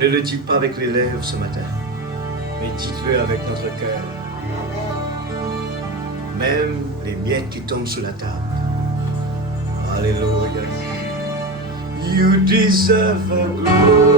Ne le dites pas avec les lèvres ce matin, mais dites-le avec notre cœur. Même les miettes qui tombent sur la table. Alléluia. You deserve a glory.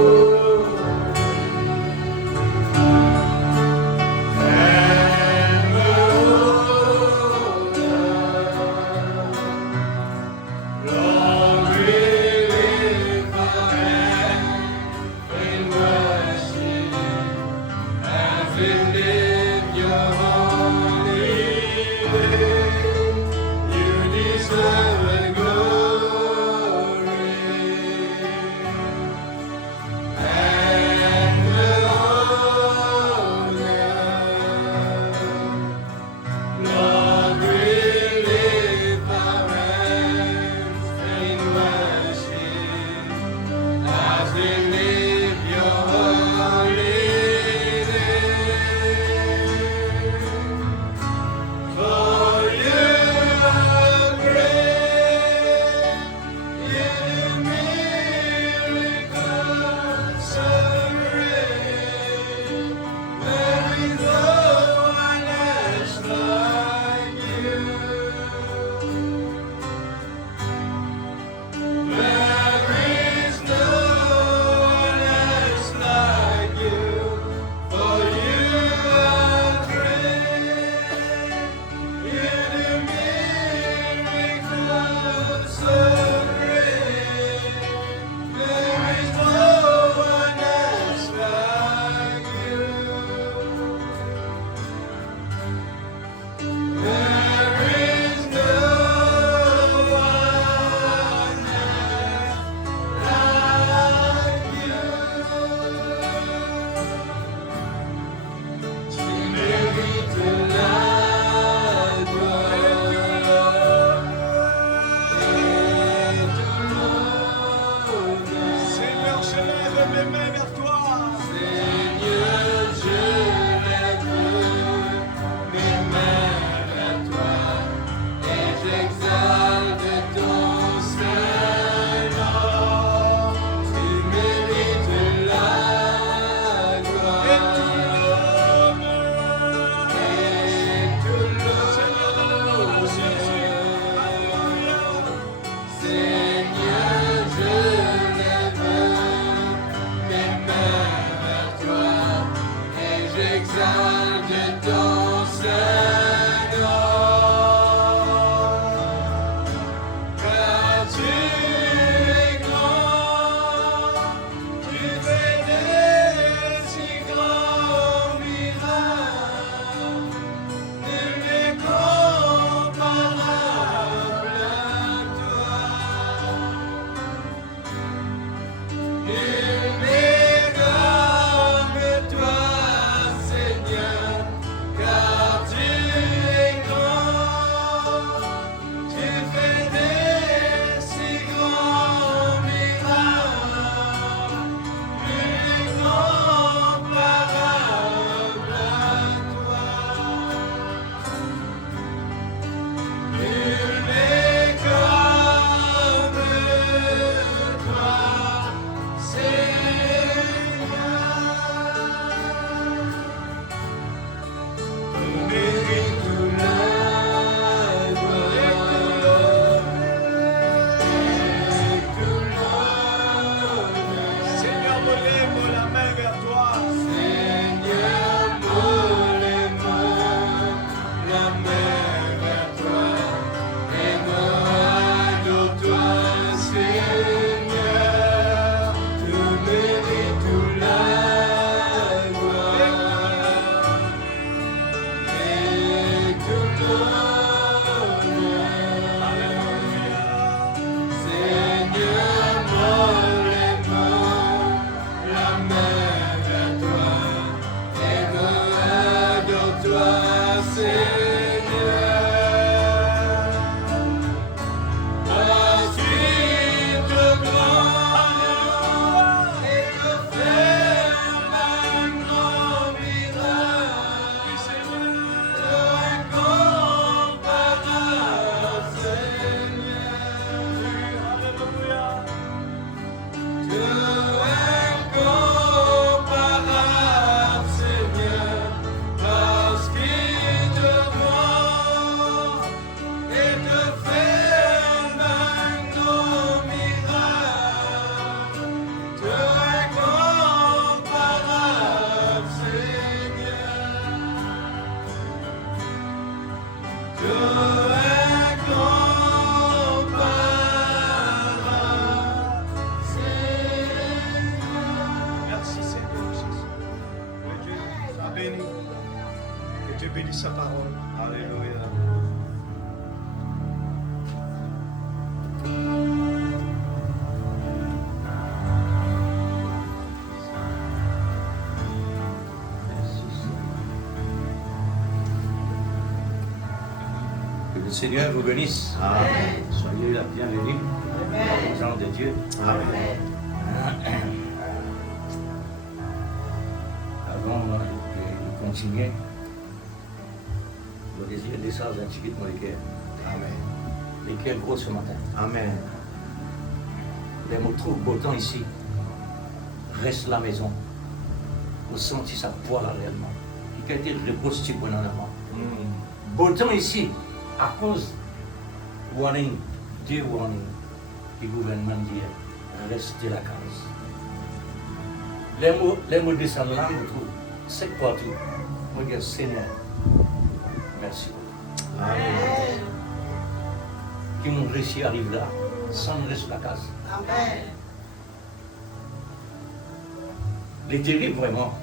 Say bénisse sa parole. Alléluia. Que le Seigneur vous bénisse. Amen. Soyez la bienvenue aux gens de Dieu. Amen. Avant de continuer, je désire descendre un petit peu dans les cœurs. Amen. Les cœurs gros ce matin. Amen. Les mots trop beau temps ici. Reste à la maison. Vous sentez sa poids là réellement. Et qu'il repose pendant la main. Beau temps ici, à cause warning, Dieu warning, le gouvernement dit restez la case. Les mots descendent là, c'est quoi tout? Moi, je dis Seigneur, merci. Amen. Qui m'ont réussi à arriver là, sans rester la case. Amen. Les terribles vraiment.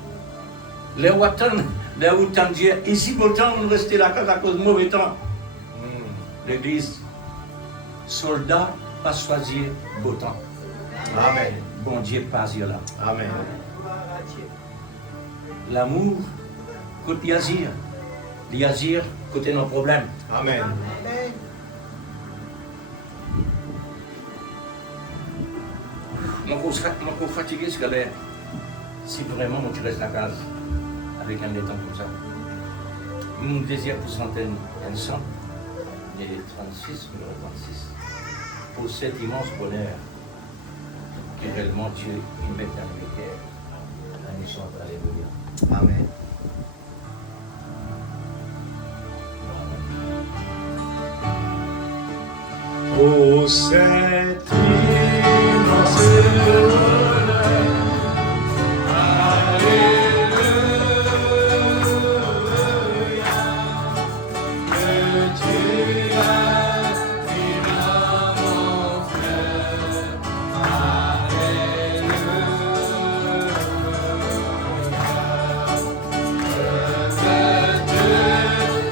Les Watan, les Outandiens, ici, pourtant, on restait la case à cause de mauvais temps. L'église, soldat, pas choisir beau temps. Amen. Bon Dieu, pas là. Amen. L'amour, côté Yazir. Yazir, côté nos problèmes. Amen. Amen. Je suis fatigué ce qu'elle est. Si vraiment tu restes la case avec un temps comme ça. Mon désir pour centaines ensemble, les 36, numéro 36, pour cet immense bonheur que réellement Dieu y met dans mes cœurs. La mission, alléluia. Amen. Oh, cette immense bonheur, alléluia, que tu as mis dans mon cœur, alléluia,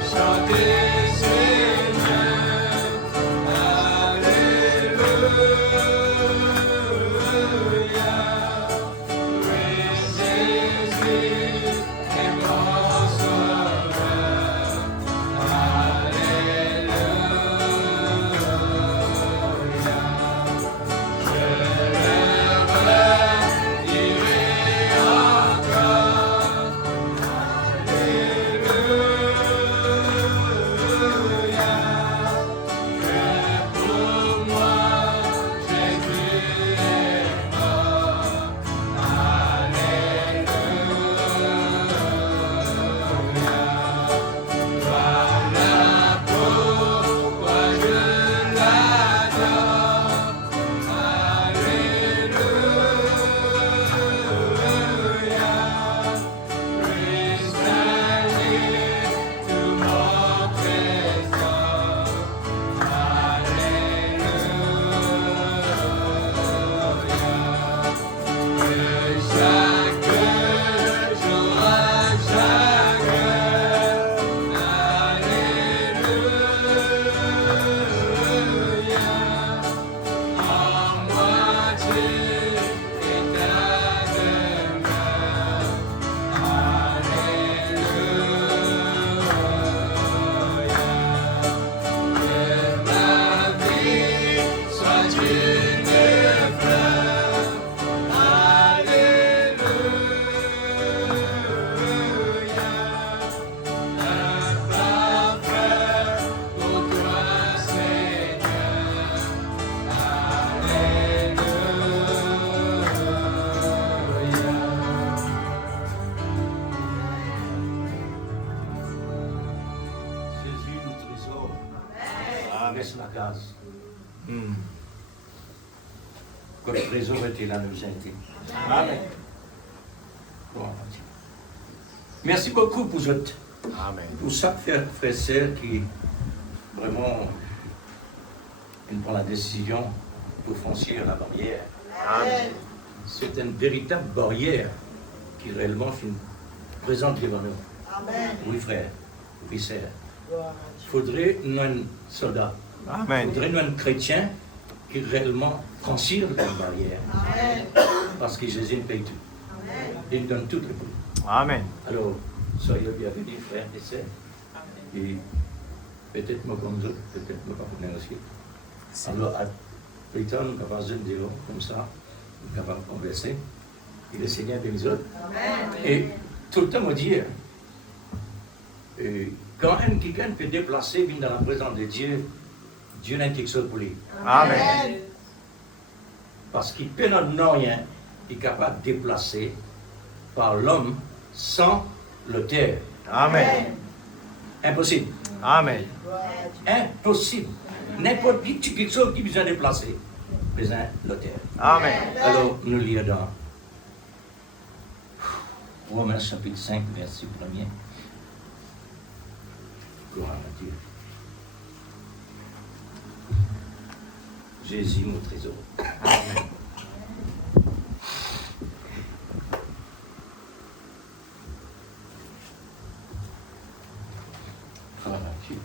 chanter Seigneur, alléluia, praise Jésus et mon sauveur, alléluia, je lèverai, dirai encore, alléluia, que pour moi Jésus est mort, alléluia, voilà pourquoi je l'adore, alléluia, praise Jésus, tout mon trésor, alléluia, que chaque jour à chaque heure, alléluia, en moi tu es ta demeure, alléluia, que ma vie soit une fleur, alléluia, un parfum pour toi Seigneur, alléluia. Jésus, nous trésor, reste la case. Que le trésor était là, nous intimes. Amen. Bon, on continue. Merci beaucoup pour votre. Amen. Pour ça, frères et sœurs qui vraiment ils prennent la décision pour franchir la barrière. Amen. C'est une véritable barrière qui réellement présente devant nous. Amen. Oui, frère. officier. Faudrait nous soldats. Amen. Faudrait nous chrétiens qui réellement franchissent la barrière. Parce que Jésus nous paye tout. Il nous donne tout le prix. Amen. Alors, soyez bienvenus, frères et sœurs. Et peut-être moi comme vous, peut-être moi pas venir aussi. Alors, à plus tard, nous avons une dialogue comme ça, nous avons conversé. Et le Seigneur de nous autres. Et tout le temps, on dit, quand quelqu'un peut déplacer dans la présence de Dieu, Dieu n'a quelque chose pour lui. Amen. Parce qu'il peut non rien, il est capable de déplacer par l'homme sans le terre. Amen. Impossible. Amen. Impossible. N'importe qui quelque chose qui besoin de déplacer. Besoin de le terre. Amen. Alors, nous lisons dans Romains chapitre 5, verset 1er. Gloire à Dieu. Jésus, mon trésor. Amen. Gloire à Dieu.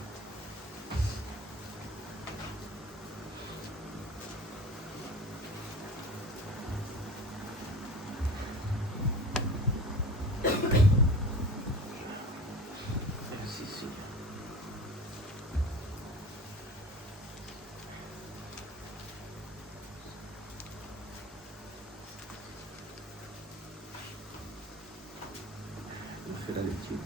Merci, Seigneur. On fait la lecture.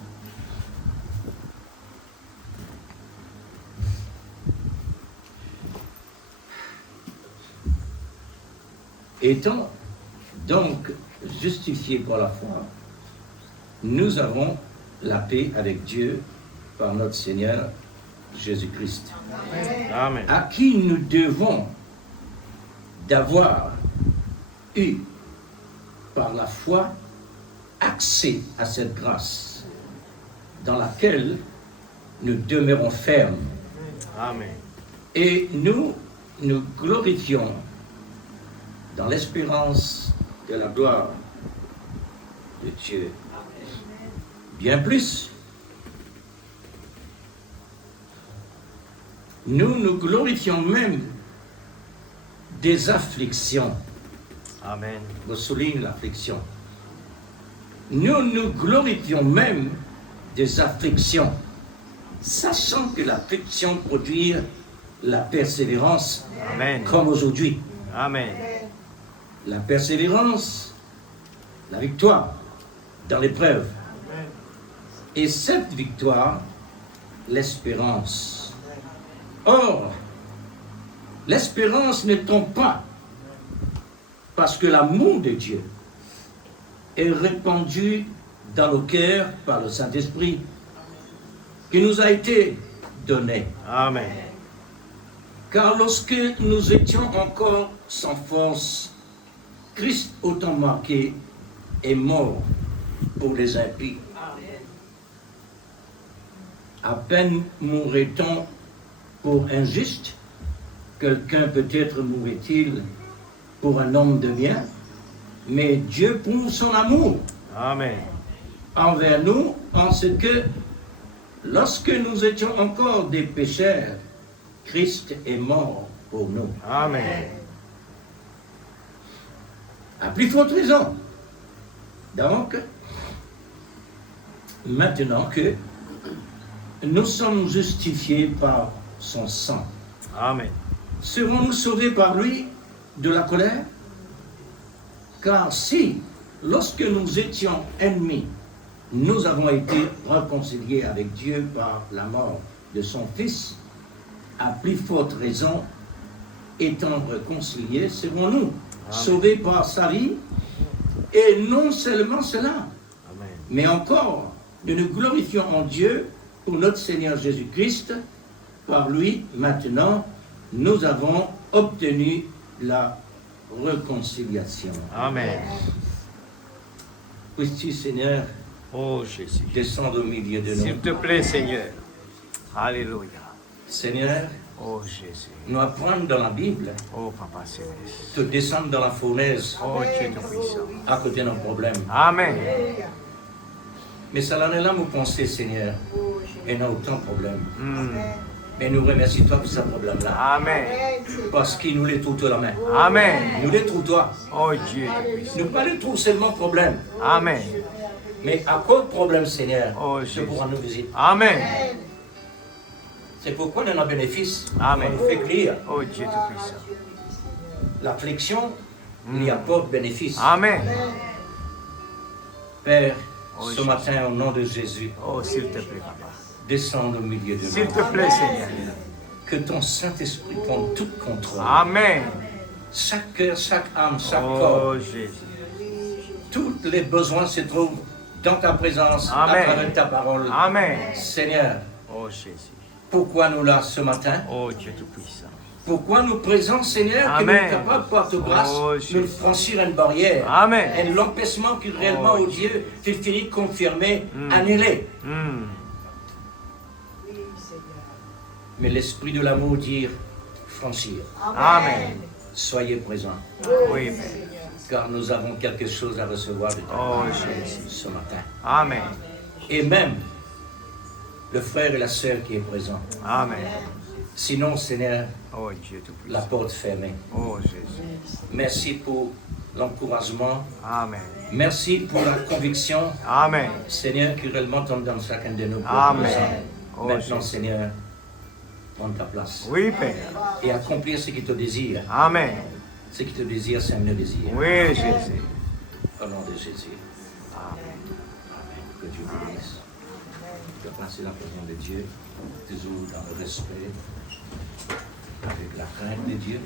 Étant donc justifiés par la foi, nous avons la paix avec Dieu par notre Seigneur Jésus-Christ, Amen. à qui nous devons d'avoir eu par la foi accès à cette grâce dans laquelle nous demeurons fermes Amen. et nous nous glorifions dans l'espérance de la gloire de Dieu. Bien plus, nous nous glorifions même des afflictions. Amen. Je souligne l'affliction. Nous nous glorifions même des afflictions, sachant que l'affliction produit la persévérance, Amen. comme aujourd'hui. Amen. La persévérance, la victoire dans l'épreuve. Et cette victoire, l'espérance. Or, l'espérance ne tombe pas parce que l'amour de Dieu est répandu dans nos cœurs par le Saint-Esprit qui nous a été donné. Amen. Car lorsque nous étions encore sans force, Christ, autant marqué, est mort pour les impies. À peine mourrait-on pour un juste, quelqu'un peut-être mourrait-il pour un homme de bien, mais Dieu prouve son amour Amen. envers nous en ce que, lorsque nous étions encore des pécheurs, Christ est mort pour nous. Amen. À plus forte raison. Donc, maintenant que nous sommes justifiés par son sang, Amen. serons-nous sauvés par lui de la colère? Car si, lorsque nous étions ennemis, nous avons été réconciliés avec Dieu par la mort de son Fils, à plus forte raison, étant réconciliés, serons-nous sauvés par sa vie? Et non seulement cela, Amen. mais encore, nous nous glorifions en Dieu pour notre Seigneur Jésus-Christ. Par lui, maintenant, nous avons obtenu la réconciliation. Amen. Puisses-tu, Seigneur, Oh Jésus. descendre au milieu de S'il nous. te plaît, Seigneur. Alléluia. Seigneur, Oh Jésus. nous apprenons dans la Bible Oh Papa Céleste. de descendre dans la fournaise Oh Dieu Tout-Puissant. à côté de nos problèmes. Amen. Mais ça en est là, mon pensée, Seigneur. Elle a autant de problèmes. Mm. Mais nous remercions toi pour ce problème-là. Amen. Parce qu'il nous les trouve toi la main. Amen. Nous les trouve toi. Oh Dieu Tout-Puissant. Nous pas les trouve seulement problème. Amen. Mais à quoi de problème, Seigneur, Oh, tu Jésus. pourras nous visiter. Amen. C'est pourquoi nous avons bénéfice. Amen. On nous fait lire. Oh Dieu Tout-Puissant. L'affliction lui apporte bénéfice. Amen. Père, Oh, ce Jésus. matin, au nom de Jésus, Oh, s'il te plaît, papa. descends au milieu de S'il nous. te plaît, Seigneur. Que ton Saint-Esprit prenne tout contrôle. Amen. Chaque cœur, chaque âme, chaque corps, Oh Jésus. tous les besoins se trouvent dans ta présence, Amen. à travers ta parole. Amen. Seigneur, Oh Jésus. pourquoi nous là ce matin? Oh Dieu Tout-Puissant. Pourquoi nous présents, Seigneur, que nous Amen. sommes capables par ta grâce Oh, de Jésus. franchir une barrière, Amen. un l'empêchement qui réellement, Oh, au Dieu, tu finis confirmé, Mm. annulé. Mm. Mais l'esprit de l'amour dire franchir. Amen. Soyez présents, Oui, Père. car nous avons quelque chose à recevoir de toi Oh Jésus. ce matin. Amen. Et même le frère et la sœur qui est présent. Amen. Sinon, Seigneur, Oh Dieu la Tout-Puissant. porte fermée. Oh Jésus. Merci pour l'encouragement. Amen. Merci pour la conviction, Amen. Seigneur, qui réellement tombe dans chacun de nous. Amen. Oh, Maintenant, Jésus. Seigneur, prends ta place Oui, Père. et accomplir ce qui te désire. Amen. Ce qui te désire, c'est un désir. Oui, Jésus. Au nom de Jésus. Amen. Amen. Que Dieu vous bénisse. Tu vas passer la présence de Dieu, toujours dans le respect, avec la crainte de Dieu.